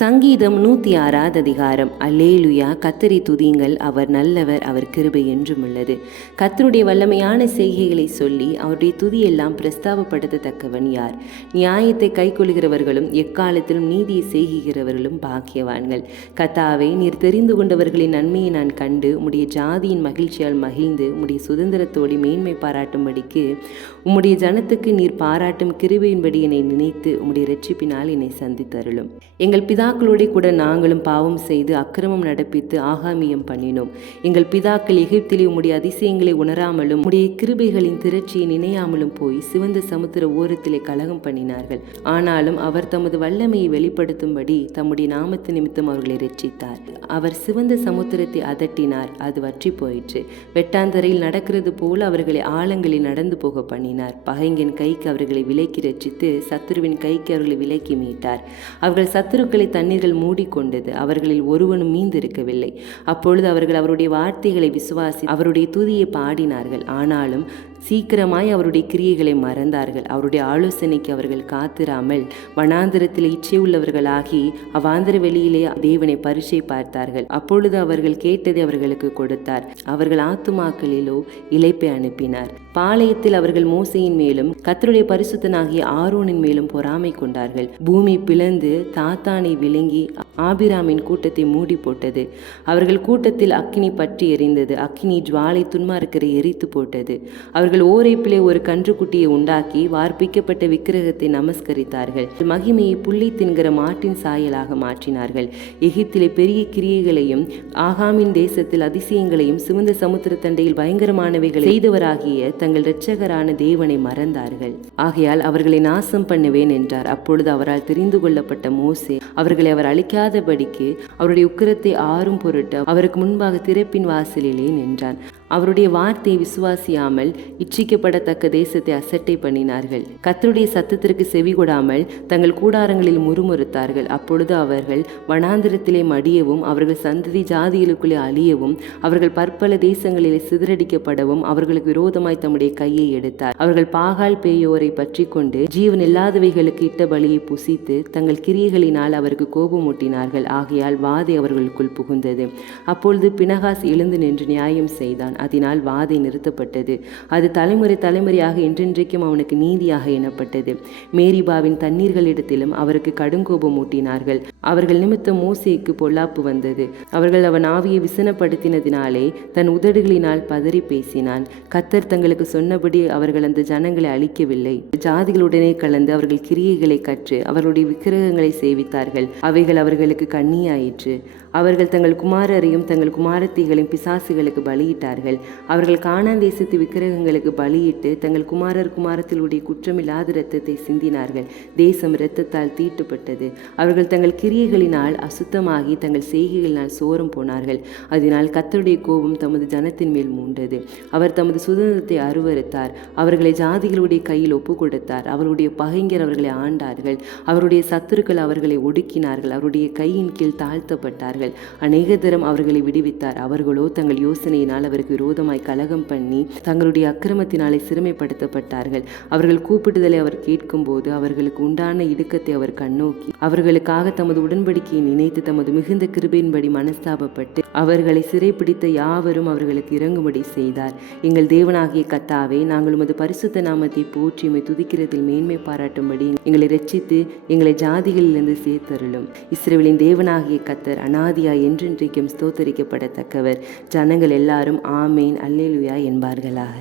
சங்கீதம் 106 அதிகாரம். அல்லேலுயா, கர்த்தரை துதியுங்கள், அவர் நல்லவர், அவர் கிருபை என்றும் உள்ளது. கர்த்தருடைய வல்லமையான செய்கைகளை சொல்லி அவருடைய துதியெல்லாம் பிரஸ்தாபப்படுத்தத்தக்கவன் யார்? நியாயத்தை கைக்கொள்கிறவர்களும் எக்காலத்திலும் நீதியை செய்கிறவர்களும் பாக்கியவான்கள். கர்த்தாவே, நீர் தெரிந்து கொண்டவர்களின் நன்மையை நான் கண்டு உம்முடைய ஜாதியின் மகிழ்ச்சியால் மகிழ்ந்து உம்முடைய சுதந்திரத்தோடு மேன்மை பாராட்டும்படிக்கு உம்முடைய ஜனத்துக்கு நீர் பாராட்டும் கிருபையின்படி என்னை நினைத்து உம்முடைய இரட்சிப்பினால் என்னை சந்தித்தருளும். எங்கள் பிதாக்களோட கூட நாங்களும் பாவம் செய்து அக்கிரமம் நடப்பித்து ஆகாமியம் பண்ணினோம். எங்கள் பிதாக்கள் எகிப்திலே உம்முடைய அதிசயங்களை உணராமலும் உம்முடைய கிருபைகளின் திரட்சியை நினையாமலும் போய் சிவந்த சமுத்திர ஓரத்திலே கலகம் பண்ணினார்கள். ஆனாலும் அவர் தமது வல்லமையை வெளிப்படுத்தும்படி தம்முடைய நாமத்து நிமித்தம் அவர்களை இரட்சித்தார். அவர் சிவந்த சமுத்திரத்தை அதட்டினார், அது வற்றி போயிற்று. வெட்டாந்தரையில் நடக்கிறது போல அவர்களை ஆழங்களில் நடந்து போக பண்ணினார். பகைஞன் கைக்கு அவர்களை விலக்கி ரட்சித்து சத்துருவின் கைக்கு அவர்களை விலக்கி மீட்டார். அவர்கள் சத்துருக்களை தண்ணீர்கள் மூடிக்கொண்டது, அவர்களில் ஒருவனும் மீந்திருக்கவில்லை. அப்பொழுது அவர்கள் அவருடைய வார்த்தைகளை விசுவாசி அவருடைய துதியை பாடினார்கள். ஆனாலும் சீக்கிரமாய் அவருடைய கிரியைகளை மறந்தார்கள். அவருடைய ஆலோசனைக்கு அவர்கள் காத்திராமல் வனாந்திரத்தில் இச்சை உள்ளவர்களாகி அவாந்திர வெளியிலே தேவனை பரீட்சை பார்த்தார்கள். அப்பொழுது அவர்கள் கேட்டதை அவர்களுக்கு கொடுத்தார். அவர்கள் ஆத்துமாக்களிலோ இளைப்பை அனுப்பினார். பாளையத்தில் அவர்கள் மோசையின் மேலும் கர்த்தருடைய பரிசுத்தனாகிய ஆரோனின் மேலும் பொறாமை கொண்டார்கள். பூமி பிளந்து தாத்தானை விழுங்கி ஆபிராமின் கூட்டத்தை மூடி போட்டது. அவர்கள் கூட்டத்தில் அக்கினி பற்றி எரிந்தது. அக்கினி ஜுவாலை துன்மார்க்கரை எரித்து போட்டது. அவர்கள் ஓரேப்பிலே ஒரு கன்றுக்குட்டியை உண்டாக்கி வார்ப்பிக்கப்பட்ட விக்கிரகத்தை நமஸ்கரித்தார்கள். மகிமையை புள்ளி தின்கிற மாட்டின் சாயலாக மாற்றினார்கள். எகிப்திலே பெரிய கிரியைகளையும் ஆகாமின் தேசத்தில் அதிசயங்களையும் சிவந்த சமுத்திர தண்டையில் பயங்கரமானவைகளை செய்தவராகிய தங்கள் இரட்சகரான தேவனை மறந்தார்கள். ஆகையால் அவர்களை நாசம் பண்ணுவேன் என்றார். அப்பொழுது அவரால் தெரிந்து கொள்ளப்பட்ட மோசே அவர்களை அவர் அழிக்காதபடிக்கு அவருடைய உக்கிரத்தை ஆறும் பொருட்டு அவருக்கு முன்பாக திறப்பின் வாசலிலே நின்றான். அவருடைய வார்த்தையை விசுவாசியாமல் இச்சிக்கப்படத்தக்க தேசத்தை அசட்டை பண்ணினார்கள். கர்த்தருடைய சத்தத்திற்கு செவி கொடாமல் தங்கள் கூடாரங்களில் முறுமுறுத்தார்கள். அப்பொழுது அவர்கள் வனாந்திரத்திலே மடியவும் அவர்கள் சந்ததி ஜாதிகளுக்குள்ளே அழியவும் அவர்கள் பற்பல தேசங்களிலே சிதறடிக்கப்படவும் அவர்களுக்கு விரோதமாய் தம்முடைய கையை எடுத்தார். அவர்கள் பாகால் பேயோரை பற்றி கொண்டு ஜீவன் இல்லாதவைகளுக்கு இட்ட பலியை புசித்து தங்கள் கிரியைகளினால் அவருக்கு கோபமூட்டினார்கள். ஆகையால் வாதை அவர்களுக்குள் புகுந்தது. அப்பொழுது பினகாஸ் எழுந்து நின்று நியாயம் செய்தான். அதனால் வாதை நிறுத்தப்பட்டது. அது தலைமுறை தலைமுறையாக என்றென்றைக்கும் அவனுக்கு நீதியாக எண்ணப்பட்டது. மேரிபாவின் தண்ணீர்களிடத்திலும் அவருக்கு கடுங்கோபம் ஊட்டினார்கள். அவர்கள் நிமித்தம் மோசேக்கு பொல்லாப்பு வந்தது. அவர்கள் அவன் ஆவியை விசனப்படுத்தினதினாலே தன் உதடுகளினால் பதறி பேசினான். கர்த்தர் தங்களுக்கு சொன்னபடி அவர்கள் அந்த ஜனங்களை அழிக்கவில்லை. ஜாதிகளுடனே கலந்து அவர்கள் கிரியைகளை கற்று அவர்களுடைய விக்கிரகங்களை சேவித்தார்கள். அவைகள் அவர்களுக்கு கண்ணியாயிற்று. அவர்கள் தங்கள் குமாரரையும் தங்கள் குமாரத்திகளையும் பிசாசுகளுக்கு பலியிட்டார்கள். அவர்கள் கானான் தேசத்து விக்கிரகங்களுக்கு பலியிட்டு தங்கள் குமாரத்திலுடைய குற்றமில்லாத இரத்தத்தை சிந்தினார்கள். தேசம் இரத்தத்தால் தீட்டுப்பட்டது. அவர்கள் தங்கள் கிரியைகளினால் அசுத்தமாகி தங்கள் செய்கைகளினால் சோரம் போனார்கள். அதனால் கர்த்தருடைய கோபம் தமது ஜனத்தின் மேல் மூண்டது. அவர் தமது சுதந்திரத்தை அருவருத்தார். அவர்களை ஜாதிகளுடைய கையில் ஒப்பு கொடுத்தார். அவருடைய பகைஞர் அவர்களை ஆண்டார்கள். அவருடைய சத்துருக்கள் அவர்களை ஒடுக்கினார்கள். அவருடைய கையின் கீழ் தாழ்த்தப்பட்டார்கள். அநேக தரம் அவர்களை விடுவித்தார். அவர்களோ தங்கள் யோசனையினால் அவருக்கு விரோதமாய் கலகம் பண்ணி தங்களுடைய அக்கிரமத்தினாலே சிறுமைப்படுத்தப்பட்டார்கள். அவர்கள் கூப்பிடுதலை அவர் கேட்கும் போது அவர்களுக்கு உண்டான இடுக்கத்தை அவர் கண்ணோக்கி அவர்களுக்காக தமது உடன்படிக்கையை நினைத்து தமது மிகுந்த கிருபையின்படி மனஸ்தாபப்பட்டு அவர்களை சிறைப்பிடித்த யாவரும் அவர்களுக்கு இறங்கும்படி செய்தார். எங்கள் தேவனாகிய கர்த்தாவே, நாங்கள் உமது பரிசுத்த நாமத்தை போற்றி உம்மை துதிக்கிறதில் மேன்மை பாராட்டும்படி எங்களை இரட்சித்து எங்களை ஜாதிகளிலிருந்து சேர்த்தருளும். இஸ்ரவேலின் தேவனாகிய கர்த்தர் அநாதியாய் என்றென்றைக்கும் ஸ்தோத்தரிக்கப்படத்தக்கவர். ஜனங்கள் எல்லாரும் ஆமேன் அல்லேலுயா என்பார்களாக.